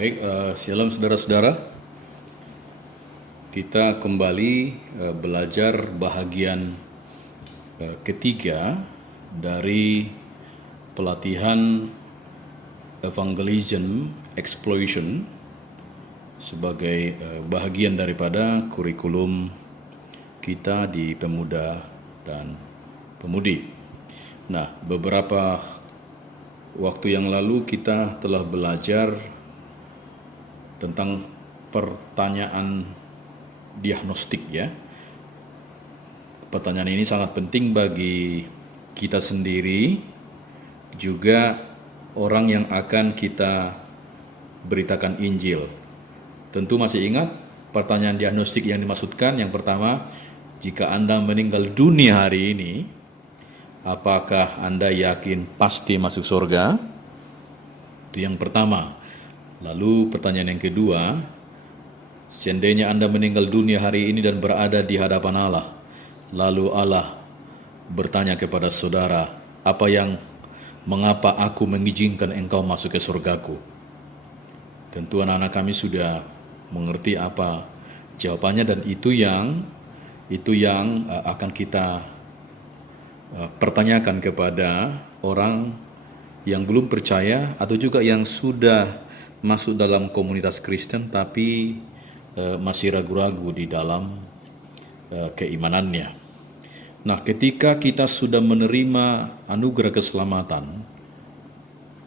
Baik, shalom saudara-saudara. Kita kembali belajar bahagian ketiga dari pelatihan Evangelism Exploration sebagai bahagian daripada kurikulum kita di pemuda dan pemudi. Nah, beberapa waktu yang lalu kita telah belajar tentang pertanyaan diagnostik ya. Pertanyaan ini sangat penting bagi kita sendiri, juga orang yang akan kita beritakan Injil. Tentu masih ingat pertanyaan diagnostik yang dimaksudkan. Yang pertama, jika Anda meninggal dunia hari ini, apakah Anda yakin pasti masuk surga? Itu yang pertama. Lalu pertanyaan yang kedua, seandainya Anda meninggal dunia hari ini dan berada di hadapan Allah, lalu Allah bertanya kepada saudara, mengapa aku mengizinkan engkau masuk ke surgaku? Tentu anak-anak kami sudah mengerti apa jawabannya, dan itu yang akan kita pertanyakan kepada orang yang belum percaya atau juga yang sudah masuk dalam komunitas Kristen tapi masih ragu-ragu di dalam keimanannya. Nah, ketika kita sudah menerima anugerah keselamatan,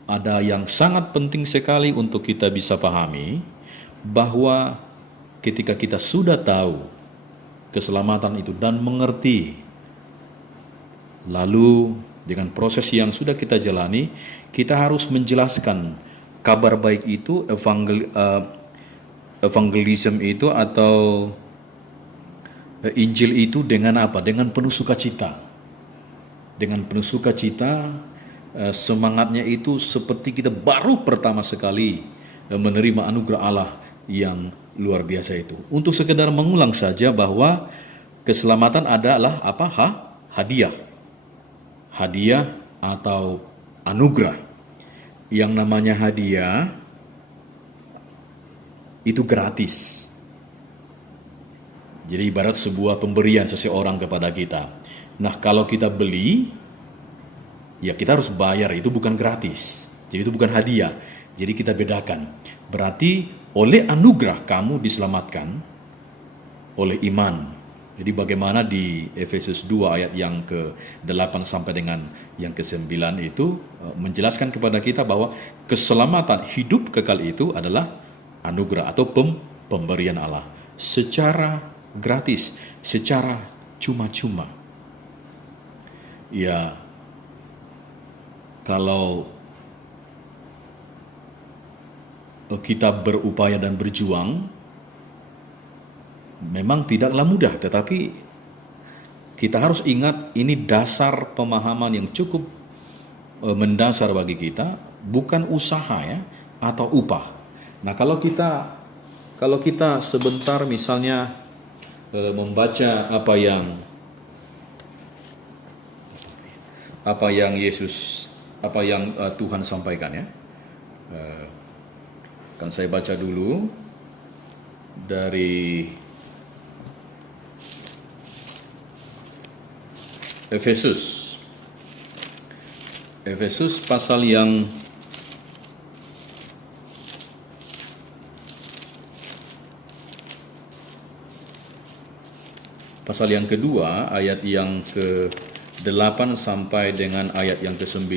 ada yang sangat penting sekali untuk kita bisa pahami, bahwa ketika kita sudah tahu keselamatan itu dan mengerti, lalu dengan proses yang sudah kita jalani, kita harus menjelaskan kabar baik itu, evangelism itu atau Injil itu dengan apa? Dengan penuh sukacita. Dengan penuh sukacita, semangatnya itu seperti kita baru pertama sekali menerima anugerah Allah yang luar biasa itu. Untuk sekedar mengulang saja bahwa keselamatan adalah apa? Hadiah. Hadiah atau anugerah. Yang namanya hadiah itu gratis. Jadi ibarat sebuah pemberian seseorang kepada kita. Nah, kalau kita beli, ya kita harus bayar, itu bukan gratis. Jadi itu bukan hadiah. Jadi kita bedakan. Berarti oleh anugerah kamu diselamatkan oleh iman. Jadi bagaimana di Efesus 2 ayat yang ke-8 sampai dengan yang ke-9 itu menjelaskan kepada kita bahwa keselamatan hidup kekal itu adalah anugerah atau pemberian Allah secara gratis, secara cuma-cuma. Ya, kalau kita berupaya dan berjuang, memang tidaklah mudah, tetapi kita harus ingat ini dasar pemahaman yang cukup mendasar bagi kita, bukan usaha ya atau upah. Nah, kalau kita sebentar misalnya membaca apa yang Tuhan sampaikan ya. Akan saya baca dulu dari Efesus pasal yang kedua, ayat yang ke-8 sampai dengan ayat yang ke-9,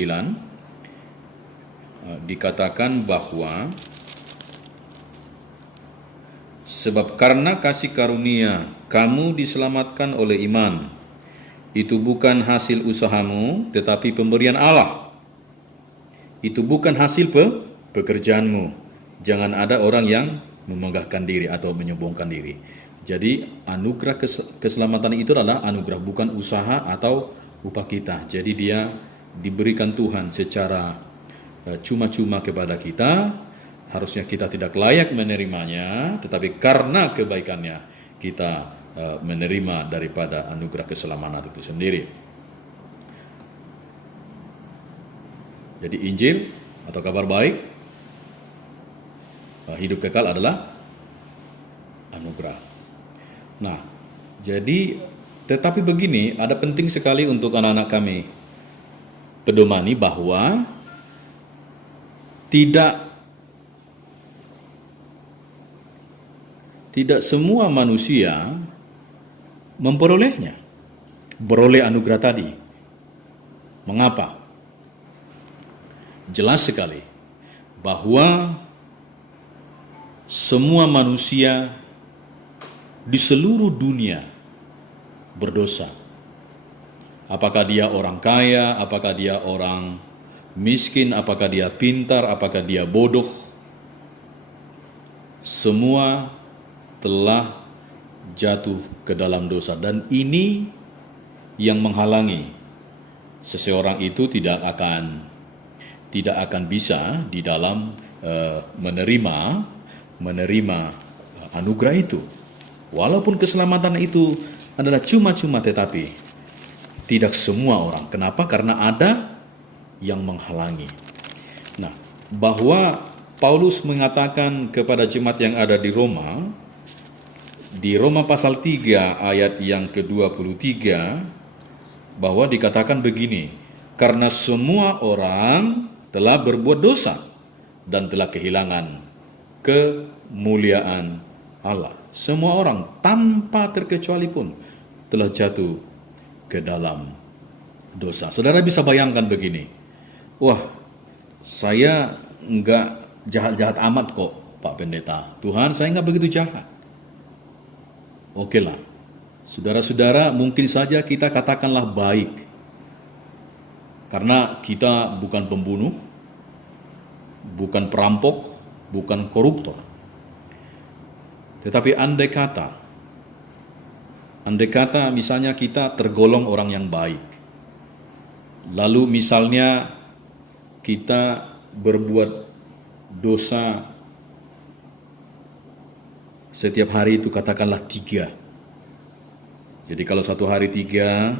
dikatakan bahwa sebab karena kasih karunia kamu diselamatkan oleh iman. Itu bukan hasil usahamu, tetapi pemberian Allah. Itu bukan hasil pekerjaanmu. Jangan ada orang yang memegahkan diri atau menyombongkan diri. Jadi anugerah keselamatan itu adalah anugerah, bukan usaha atau upah kita. Jadi dia diberikan Tuhan secara cuma-cuma kepada kita. Harusnya kita tidak layak menerimanya, tetapi karena kebaikannya kita menerima daripada anugerah keselamatan itu sendiri. Jadi Injil atau kabar baik Hidup kekal adalah anugerah. Nah, jadi tetapi begini, ada penting sekali untuk anak-anak kami pedomani bahwa tidak semua manusia beroleh anugerah tadi. Mengapa? Jelas sekali bahwa semua manusia di seluruh dunia berdosa. Apakah dia orang kaya, apakah dia orang miskin, apakah dia pintar, apakah dia bodoh, semua telah jatuh ke dalam dosa, dan ini yang menghalangi seseorang itu tidak akan bisa di dalam menerima anugerah itu. Walaupun keselamatan itu adalah cuma-cuma, tetapi tidak semua orang. Kenapa? Karena ada yang menghalangi. Nah, bahwa Paulus mengatakan kepada jemaat yang ada di Roma pasal 3 ayat yang ke-23, bahwa dikatakan begini, karena semua orang telah berbuat dosa dan telah kehilangan kemuliaan Allah. Semua orang tanpa terkecuali pun telah jatuh ke dalam dosa. Saudara bisa bayangkan begini, wah, saya enggak jahat-jahat amat kok Pak Pendeta. Tuhan, saya enggak begitu jahat. Oke lah, saudara-saudara, mungkin saja kita katakanlah baik, karena kita bukan pembunuh, bukan perampok, bukan koruptor. Tetapi andai kata misalnya kita tergolong orang yang baik, lalu misalnya kita berbuat dosa setiap hari itu katakanlah 3. Jadi kalau satu hari 3,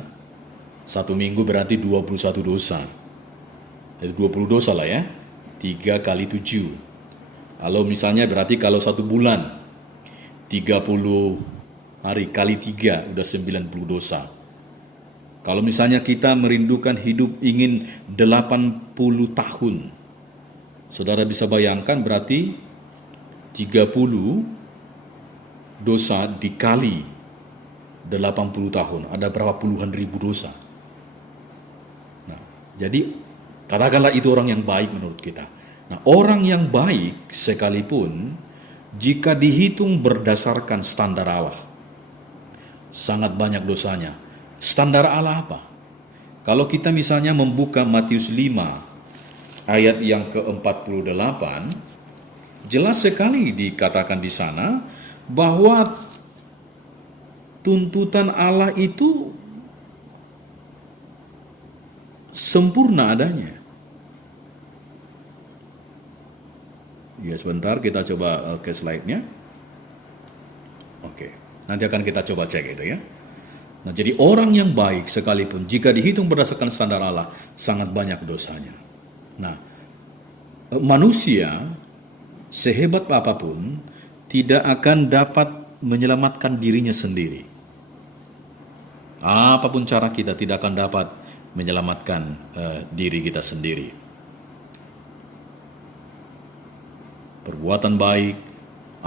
satu minggu berarti 21 dosa. Jadi 20 dosa lah ya. 3 kali 7. Kalau misalnya berarti kalau satu bulan 30 hari kali 3 udah 90 dosa. Kalau misalnya kita merindukan hidup ingin 80 tahun. Saudara bisa bayangkan berarti 30 dosa dikali 80 tahun, ada berapa puluhan ribu dosa. Nah, jadi katakanlah itu orang yang baik menurut kita. Nah, orang yang baik sekalipun jika dihitung berdasarkan standar Allah, sangat banyak dosanya. Standar Allah apa? Kalau kita misalnya membuka Matius 5 ayat yang ke-48, jelas sekali dikatakan di sana bahwa tuntutan Allah itu sempurna adanya. Ya, sebentar kita coba ke slide-nya. Oke, nanti akan kita coba cek itu ya. Nah, jadi orang yang baik sekalipun jika dihitung berdasarkan standar Allah sangat banyak dosanya. Nah, manusia sehebat apapun tidak akan dapat menyelamatkan dirinya sendiri. Apapun cara kita tidak akan dapat menyelamatkan diri kita sendiri. Perbuatan baik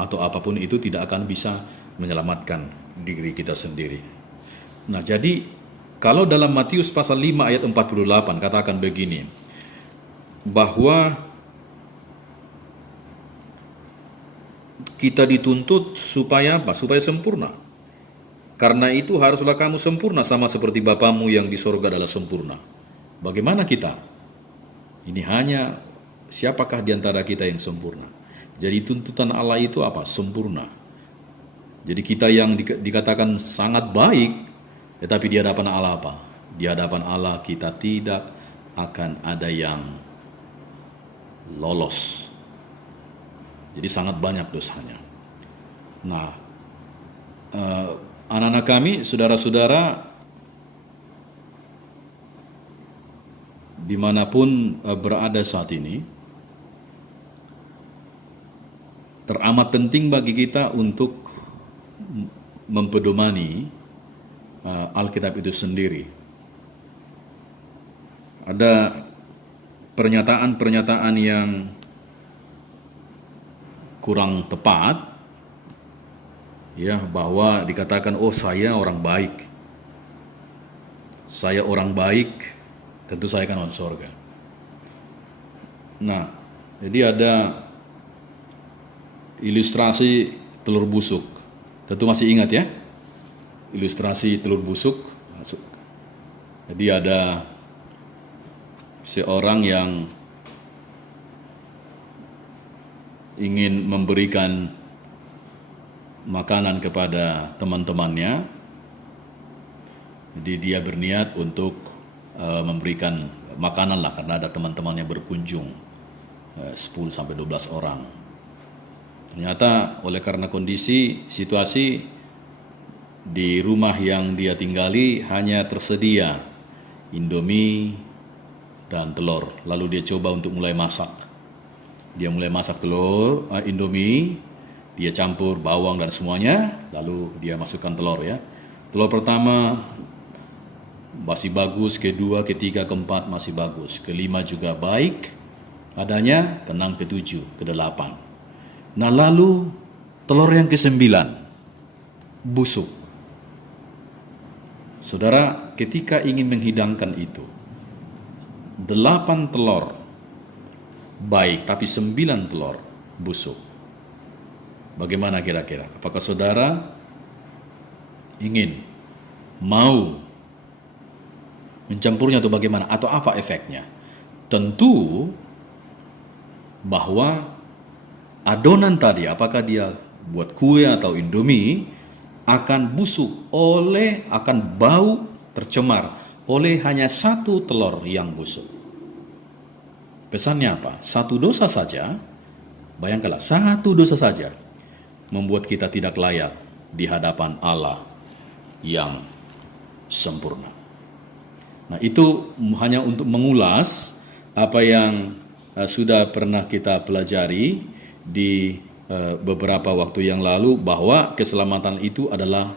atau apapun itu tidak akan bisa menyelamatkan diri kita sendiri. Nah, jadi kalau dalam Matius pasal 5 ayat 48 katakan begini, bahwa kita dituntut supaya apa? Supaya sempurna. Karena itu haruslah kamu sempurna sama seperti Bapamu yang di sorga adalah sempurna. Bagaimana kita? Ini hanya siapakah di antara kita yang sempurna? Jadi tuntutan Allah itu apa? Sempurna. Jadi kita yang dikatakan sangat baik, tetapi di hadapan Allah apa? Di hadapan Allah kita tidak akan ada yang lolos. Jadi sangat banyak dosanya. Nah, anak-anak kami, saudara-saudara, dimanapun berada saat ini, teramat penting bagi kita untuk mempedomani Alkitab itu sendiri. Ada pernyataan-pernyataan yang kurang tepat, ya, bahwa dikatakan, oh saya orang baik, tentu saya akan masuk surga. Nah, jadi ada ilustrasi telur busuk. Tentu masih ingat ya, ilustrasi telur busuk. Jadi ada seorang yang ingin memberikan makanan kepada teman-temannya. Jadi dia berniat untuk memberikan makanan lah, karena ada teman-temannya berkunjung, 10-12 orang. Ternyata oleh karena kondisi, situasi di rumah yang dia tinggali hanya tersedia Indomie dan telur. Lalu dia coba untuk mulai masak. Dia mulai masak telur, Indomie, dia campur bawang dan semuanya, lalu dia masukkan telur ya. Telur pertama masih bagus, kedua, ketiga, keempat masih bagus, kelima juga baik adanya, keenam, ketujuh, kedelapan. Nah lalu telur yang ke-9 busuk. Saudara, ketika ingin menghidangkan itu, 8 telur baik, tapi 9 telur busuk. Bagaimana kira-kira? Apakah saudara ingin, mau mencampurnya atau bagaimana? Atau apa efeknya? Tentu bahwa adonan tadi, apakah dia buat kue atau Indomie, akan busuk akan bau tercemar oleh hanya 1 telur yang busuk. Pesannya apa? 1 dosa saja, bayangkanlah, 1 dosa saja membuat kita tidak layak di hadapan Allah yang sempurna. Nah, itu hanya untuk mengulas apa yang sudah pernah kita pelajari di beberapa waktu yang lalu, bahwa keselamatan itu adalah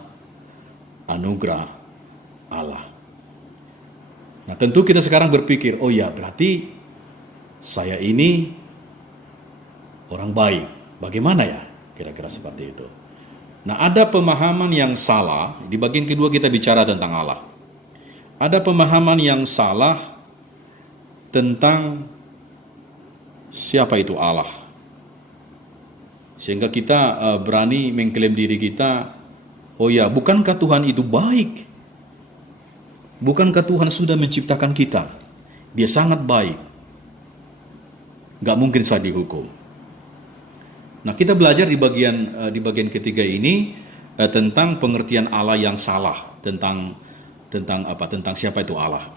anugerah Allah. Nah, tentu kita sekarang berpikir, oh ya, berarti saya ini orang baik. Bagaimana ya? Kira-kira seperti itu. Nah, ada pemahaman yang salah. Di bagian kedua kita bicara tentang Allah. Ada pemahaman yang salah tentang siapa itu Allah. Sehingga kita berani mengklaim diri kita, oh ya, bukankah Tuhan itu baik? Bukankah Tuhan sudah menciptakan kita? Dia sangat baik. Gak mungkin saya dihukum. Nah, kita belajar di bagian ketiga ini tentang pengertian Allah yang salah, tentang siapa itu Allah.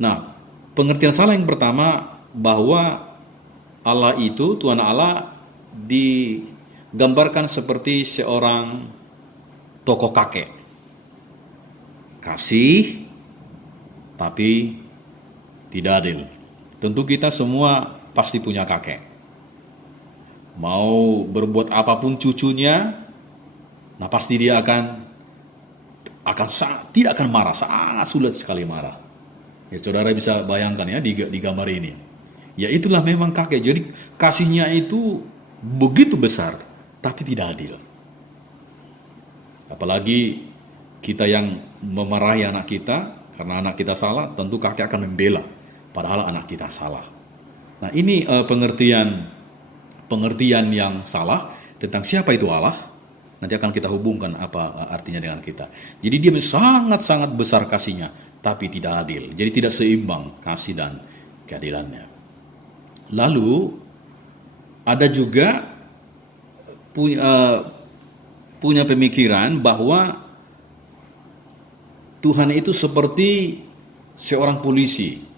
Nah, pengertian salah yang pertama, bahwa Allah itu, Tuhan Allah, digambarkan seperti seorang tokoh kakek. Kasih, tapi tidak adil. Tentu kita semua pasti punya kakek. Mau berbuat apapun cucunya, nah pasti dia tidak akan marah, sangat sulit sekali marah. Ya, saudara bisa bayangkan ya di gambar ini. Ya, itulah memang kakek. Jadi kasihnya itu begitu besar, tapi tidak adil. Apalagi kita yang memarahi anak kita karena anak kita salah, tentu kakek akan membela, padahal anak kita salah. Nah, ini pengertian yang salah tentang siapa itu Allah. Nanti akan kita hubungkan apa artinya dengan kita. Jadi dia sangat-sangat besar kasihnya, tapi tidak adil. Jadi tidak seimbang kasih dan keadilannya. Lalu ada juga punya pemikiran bahwa Tuhan itu seperti seorang polisi.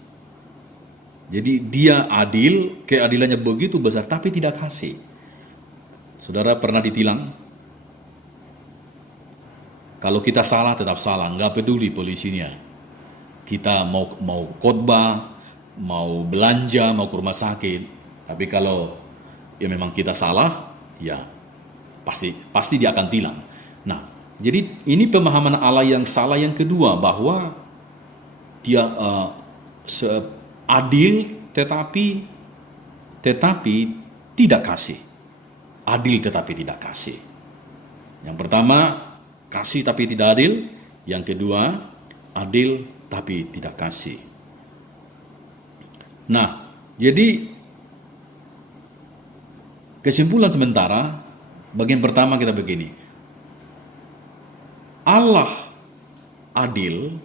Jadi dia adil, keadilannya begitu besar, tapi tidak kasih. Saudara pernah ditilang? Kalau kita salah, tetap salah, nggak peduli polisinya. Kita mau khotbah, mau belanja, mau ke rumah sakit. Tapi kalau ya memang kita salah, ya pasti dia akan tilang. Nah, jadi ini pemahaman Allah yang salah yang kedua, bahwa dia adil tetapi tidak kasih. Adil tetapi tidak kasih. Yang pertama, kasih tapi tidak adil. Yang kedua, adil tapi tidak kasih. Nah, jadi kesimpulan sementara, bagian pertama kita begini. Allah adil,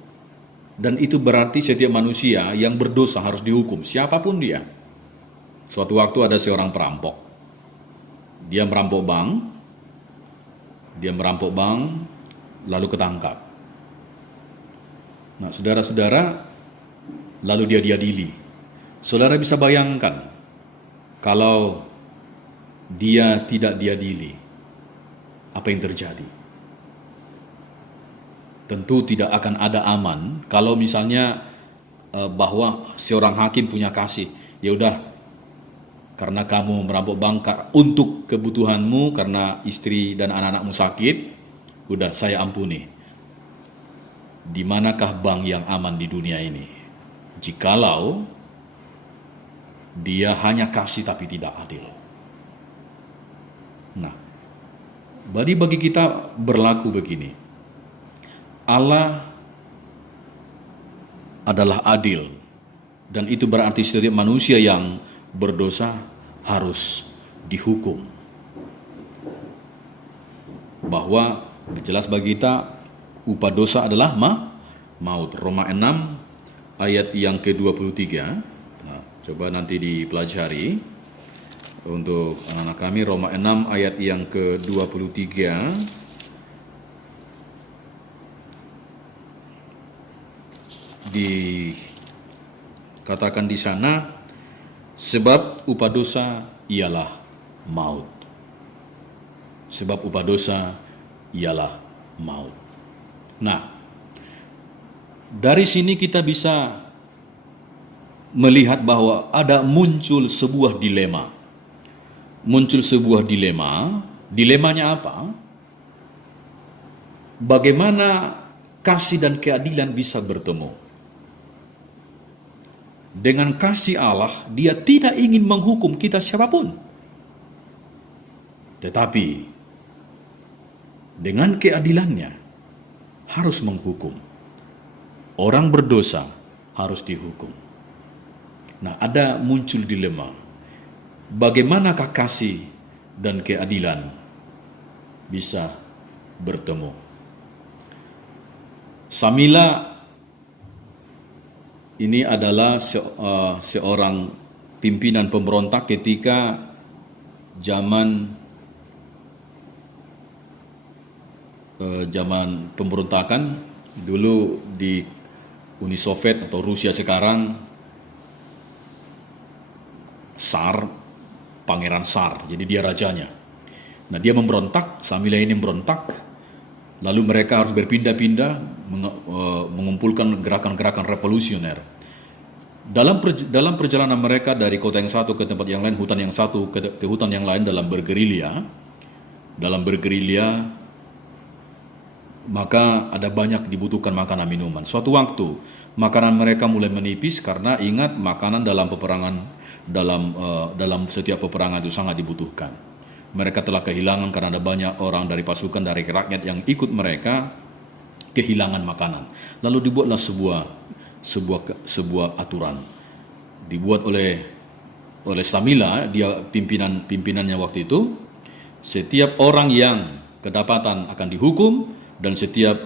dan itu berarti setiap manusia yang berdosa harus dihukum, siapapun dia. Suatu waktu ada seorang perampok. Dia merampok bank, lalu ketangkap. Nah, saudara-saudara, lalu dia diadili. Saudara bisa bayangkan kalau dia tidak diadili, apa yang terjadi? Tentu tidak akan ada aman kalau misalnya bahwa seorang hakim punya kasih. Ya udah, karena kamu merampok bank untuk kebutuhanmu, karena istri dan anak-anakmu sakit, udah saya ampuni. Di manakah bank yang aman di dunia ini? Jikalau dia hanya kasih tapi tidak adil. Nah, bagi kita berlaku begini. Allah adalah adil, dan itu berarti setiap manusia yang berdosa harus dihukum. Bahwa jelas bagi kita upah dosa adalah maut. Roma 6 ayat yang ke-23. Nah, coba nanti dipelajari untuk anak-anak kami. Roma 6 ayat yang ke-23. Dikatakan di sana, sebab upah dosa ialah maut. Sebab upah dosa ialah maut. Nah, dari sini kita bisa melihat bahwa ada muncul sebuah dilema. Dilemanya apa? Bagaimana kasih dan keadilan bisa bertemu? Dengan kasih Allah, dia tidak ingin menghukum kita siapapun. Tetapi dengan keadilannya harus menghukum. Orang berdosa harus dihukum. Nah, ada muncul dilema. Bagaimanakah kasih dan keadilan bisa bertemu? Samila ini adalah seorang pimpinan pemberontak ketika zaman pemberontakan dulu di Uni Soviet atau Rusia sekarang. Pangeran Tsar, jadi dia rajanya. Nah, dia memberontak, Samila ini memberontak, lalu mereka harus berpindah-pindah mengumpulkan gerakan-gerakan revolusioner. Dalam perjalanan mereka dari kota yang satu ke tempat yang lain, hutan yang satu ke hutan yang lain, dalam bergerilya, maka ada banyak dibutuhkan makanan minuman. Suatu waktu makanan mereka mulai menipis, karena ingat, makanan dalam peperangan, dalam setiap peperangan itu sangat dibutuhkan. Mereka telah kehilangan karena ada banyak orang dari pasukan, dari rakyat yang ikut mereka kehilangan makanan. Lalu dibuatlah sebuah aturan. Dibuat oleh Samila, dia pimpinannya waktu itu. Setiap orang yang kedapatan akan dihukum, dan setiap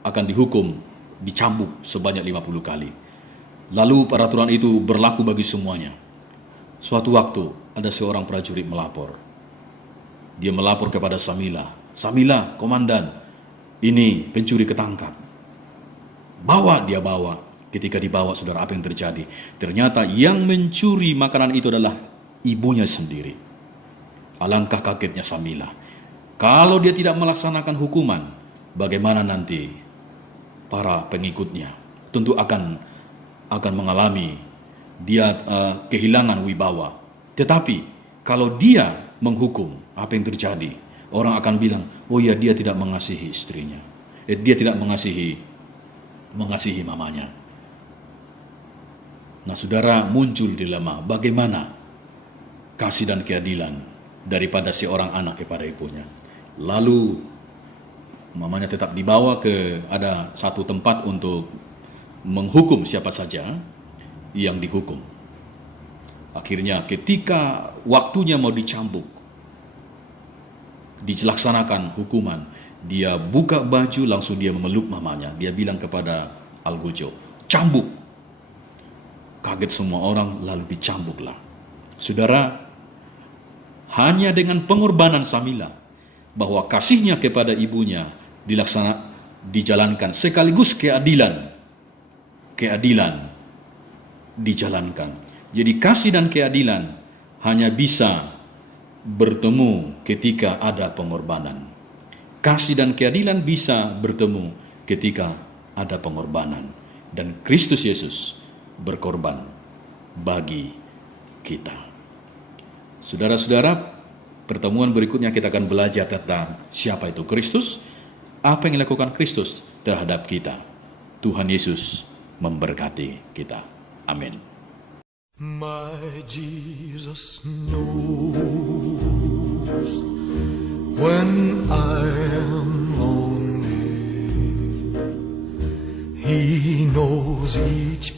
akan dihukum dicambuk sebanyak 50 kali. Lalu peraturan itu berlaku bagi semuanya. Suatu waktu ada seorang prajurit melapor. Dia melapor kepada Samila. Samila, komandan, ini pencuri ketangkap. Dia bawa. Ketika dibawa, saudara, apa yang terjadi? Ternyata yang mencuri makanan itu adalah ibunya sendiri. Alangkah kagetnya Samila. Kalau dia tidak melaksanakan hukuman, bagaimana nanti para pengikutnya? Tentu akan mengalami dia kehilangan wibawa. Tetapi kalau dia menghukum, apa yang terjadi? Orang akan bilang, oh ya, dia tidak mengasihi istrinya. Dia tidak mengasihi mamanya. Nah, saudara, muncul dilema, bagaimana kasih dan keadilan daripada seorang anak kepada ibunya. Lalu mamanya tetap dibawa ke ada satu tempat untuk menghukum siapa saja yang dihukum. Akhirnya ketika waktunya mau dicambuk, dilaksanakan hukuman, dia buka baju, langsung dia memeluk mamanya. Dia bilang kepada Algojo, cambuk. Kaget semua orang, lalu dicambuklah. Saudara, hanya dengan pengorbanan Samila, bahwa kasihnya kepada ibunya dijalankan, sekaligus keadilan dijalankan. Jadi kasih dan keadilan hanya bisa bertemu ketika ada pengorbanan. Kasih dan keadilan bisa bertemu ketika ada pengorbanan. Dan Kristus Yesus berkorban bagi kita. Saudara-saudara, pertemuan berikutnya kita akan belajar tentang siapa itu Kristus, apa yang dilakukan Kristus terhadap kita. Tuhan Yesus memberkati kita. Amin. My Jesus knows when I am lonely. He knows each